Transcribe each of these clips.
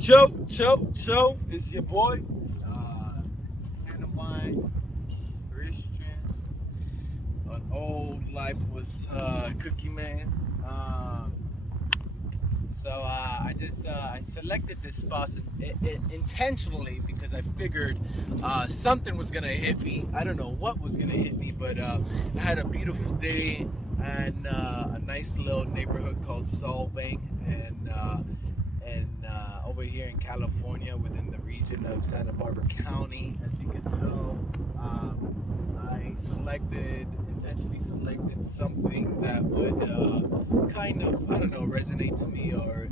Cho, it's your boy, friend of mine, Christian. An old life was Cookie Man. I selected this spot intentionally because I figured something was gonna hit me. I don't know what was gonna hit me, but I had a beautiful day and a nice little neighborhood called Solvang, and over here in California, within the region of Santa Barbara County, as you can tell, I intentionally selected something that would kind of, I don't know, resonate to me, or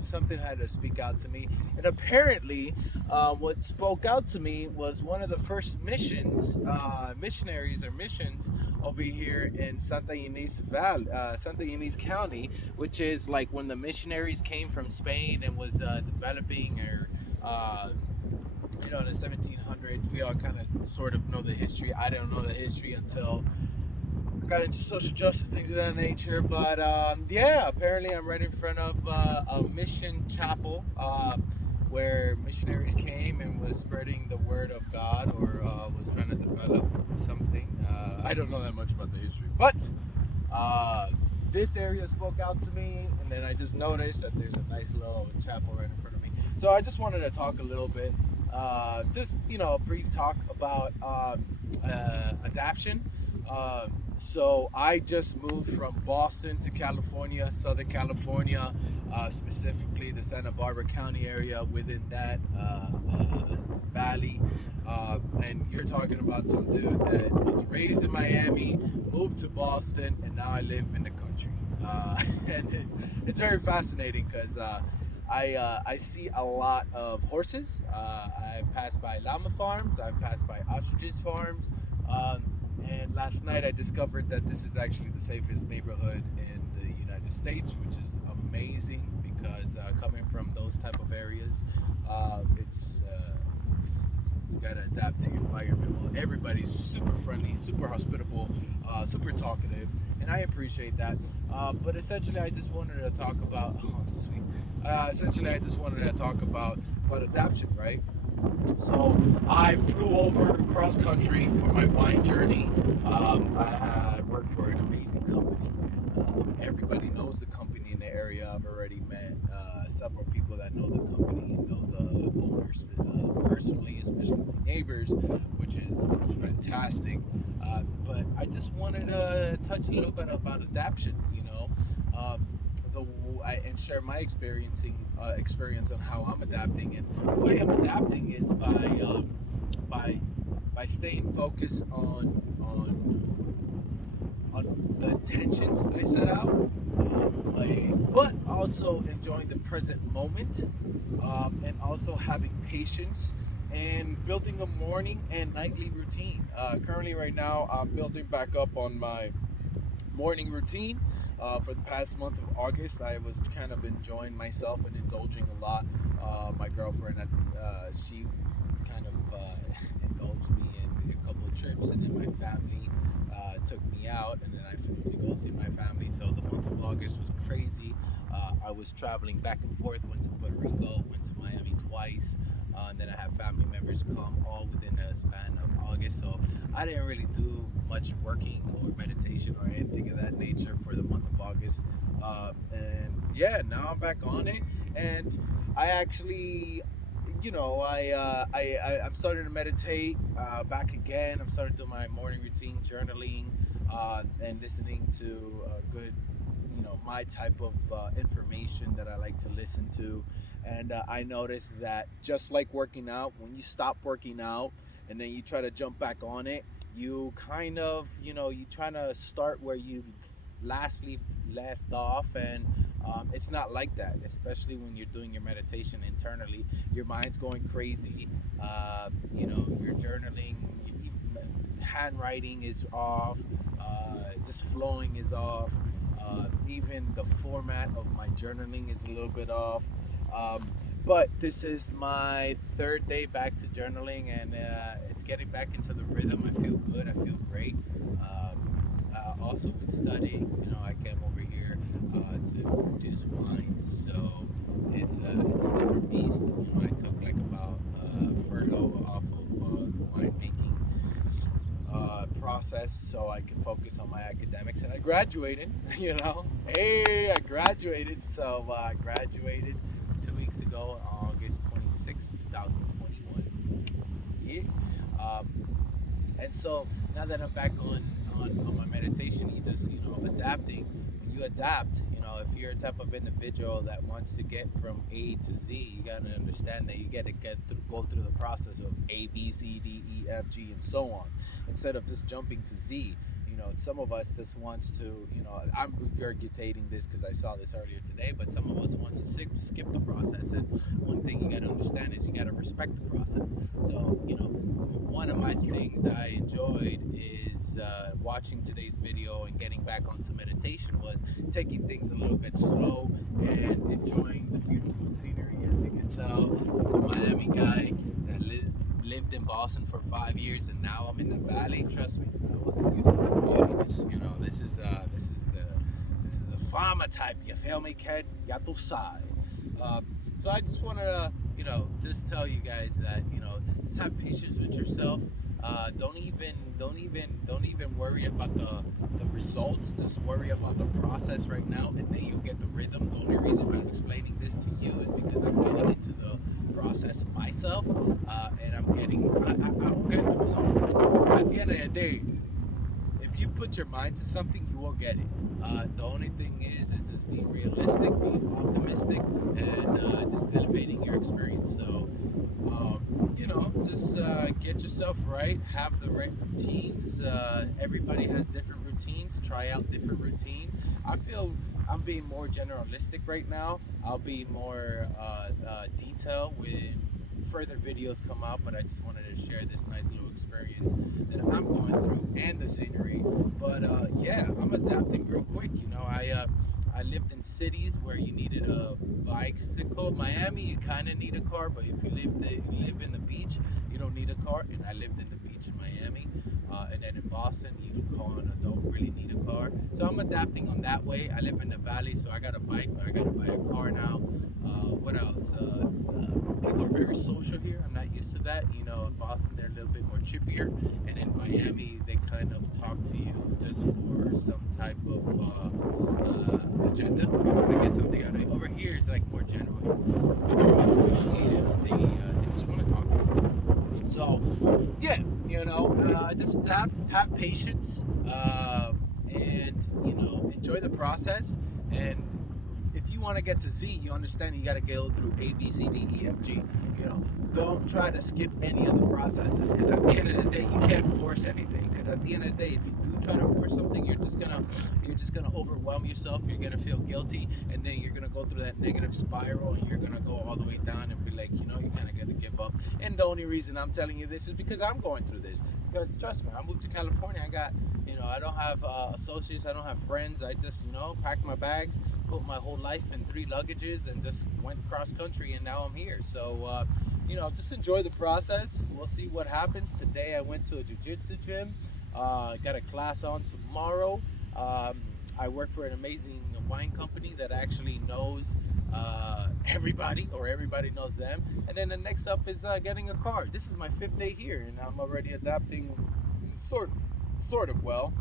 something had to speak out to me. And apparently, what spoke out to me was one of the first missionaries or missions over here in Santa Ynez County, which is like when the missionaries came from Spain and was developing, or in the 1700s. We all kind of sort of know the history. I didn't know the history until I got into social justice, things of that nature. But yeah, apparently I'm right in front of a mission chapel where missionaries came and was spreading the word of God, or was trying to develop something. I don't know that much about the history, but uh, this area spoke out to me, and then I just noticed that there's a nice little chapel right in front of me. So I just wanted to talk a little bit, a brief talk about adaption. So I just moved from Boston to California, Southern California, specifically the Santa Barbara County area within that valley. And you're talking about some dude that was raised in Miami, moved to Boston, and now I live in the country. It's very fascinating because I see a lot of horses. I passed by llama farms. I've passed by ostriches farms. Um, and last night I discovered that this is actually the safest neighborhood in the United States, which is amazing because coming from those type of areas, it's you gotta adapt to your environment. Well, everybody's super friendly, super hospitable, super talkative, and I appreciate that. But essentially, I just wanted to talk about oh sweet. Essentially, I just wanted to talk about adaptation, right? So I flew over cross country for my wine journey. I had worked for an amazing company. Everybody knows the company in the area. I've already met several people that know the company and know the owners personally, especially my neighbors, which is fantastic. But I just wanted to touch a little bit about adaptation. Um, and share my experience on how I'm adapting. And the way I'm adapting is by by staying focused on the intentions I set out, but also enjoying the present moment, and also having patience and building a morning and nightly routine. Currently, right now, I'm building back up on my morning routine. For the past month of August, I was kind of enjoying myself and indulging a lot. My girlfriend, she kind of indulged me in a couple of trips, and then my family took me out, and then I flew to go see my family. So the month of August was crazy. I was traveling back and forth, went to Puerto Rico, went to Miami twice. And then I have family members come all within a span of August. So I didn't really do much working or meditation or anything of that nature for the month of August. And yeah, now I'm back on it. And I actually, I'm starting to meditate back again. I'm starting to do my morning routine, journaling, and listening to good, my type of information that I like to listen to. And I noticed that just like working out, when you stop working out and then you try to jump back on it, you kind of, you trying to start where you lastly left off. And it's not like that, especially when you're doing your meditation internally. Your mind's going crazy. You're journaling, handwriting is off, just flowing is off. Even the format of my journaling is a little bit off. Um, but this is my third day back to journaling, and it's getting back into the rhythm. I feel good. I feel great. Also, with studying, I came over here to produce wine. So it's a different beast. I took like about furlough off of the winemaking process so I could focus on my academics, and I graduated. Hey, I graduated. So I graduated 2 weeks ago, August 26, 2021. Yeah. Um, and so now that I'm back on my meditation, adapting. When you adapt, if you're a type of individual that wants to get from A to Z, you gotta understand that you gotta go through the process of A, B, C, D, E, F, G, and so on, instead of just jumping to Z. Some of us just wants to, I'm regurgitating this because I saw this earlier today, but some of us wants to skip the process. And one thing you got to understand is you got to respect the process. So, one of my things I enjoyed is watching today's video and getting back onto meditation was taking things a little bit slow and enjoying the beautiful scenery. As you can tell, I'm a Miami guy that lived in Boston for 5 years, and now I'm in the Valley. Trust me, I wasn't used to this beauty. This is the farmer type. You feel me, kid? Ya tu sabe. So I just want to, just tell you guys that, just have patience with yourself. Don't even worry about the results. Just worry about the process right now, and then you'll get the rhythm. The only reason I'm explaining this to you is because I'm getting into the process myself, and I don't get the results. At the end of the day, if you put your mind to something, you will get it. The only thing is just being realistic, being optimistic, and just elevating your experience. So, just get yourself right, have the right routines. Everybody has different routines. Try out different routines. I feel I'm being more generalistic right now. I'll be more detailed when further videos come out, but I just wanted to share this nice little experience that I'm going through and the scenery. But yeah, I'm adapting real quick. I lived in cities where you needed a bicycle. Miami, you kind of need a car, but if you live in the beach, you don't need a car. And I lived in the beach in Miami, and then in Boston, you don't really need a car. So I'm adapting on that way. I live in the Valley, so I got a bike. I got to buy a car now. What else? People are very social here. I'm not used to that. In Boston, they're a little bit more chippier, and in Miami, they kind of talk to you just for some type of agenda. They're trying to get something out of it. Over here, it's like more general. People are appreciative. They just want to talk to you. So, yeah, just adapt, have patience, and enjoy the process. And if you want to get to Z, you understand you got to go through A, B, C, D, E, F, G. Don't try to skip any of the processes, because at the end of the day, you can't force anything. Because at the end of the day, if you do try to force something, you're just gonna overwhelm yourself. You're gonna feel guilty, and then you're gonna go through that negative spiral, and you're gonna go all the way down and be like, you kind of gotta give up. And the only reason I'm telling you this is because I'm going through this. Because trust me, I moved to California. I got, I don't have associates. I don't have friends. I just, packed my bags, put my whole life in 3 luggages, and just went cross country, and now I'm here. So, just enjoy the process. We'll see what happens. Today I went to a jiu-jitsu gym. Got a class on tomorrow. I work for an amazing wine company that actually knows everybody, or everybody knows them. And then the next up is getting a car. This is my 5th day here, and I'm already adapting sort of well.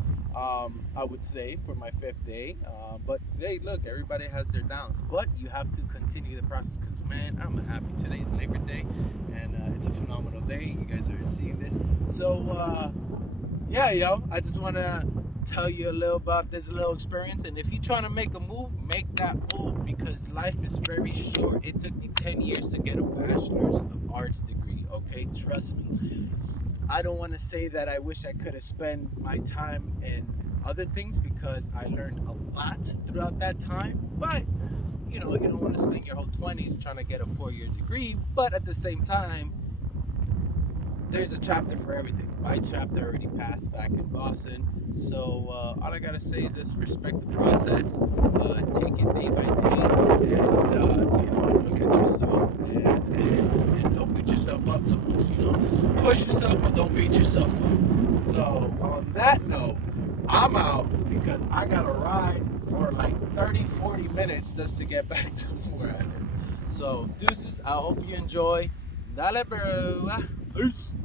I would say, for my 5th day. But hey, look, everybody has their downs. But you have to continue the process, because, man, I'm happy. Today's Labor Day, and it's a phenomenal day. You guys are seeing this. So, yeah, I just want to tell you a little about this little experience. And if you're trying to make a move, make that move, because life is very short. It took me 10 years to get a bachelor's of arts degree, okay? Trust me. I don't want to say that I wish I could have spent my time in other things, because I learned a lot throughout that time. But, you don't want to spend your whole 20s trying to get a 4-year degree. But at the same time, there's a chapter for everything. My chapter already passed back in Boston. So all I got to say is just respect the process. Take it day by day. And, look at yourself. And don't beat yourself up too much. Push yourself, but don't beat yourself up. So on that note, I'm out, because I got to ride for like 30-40 minutes just to get back to where I live. So deuces, I hope you enjoy. Dale, bro. Peace.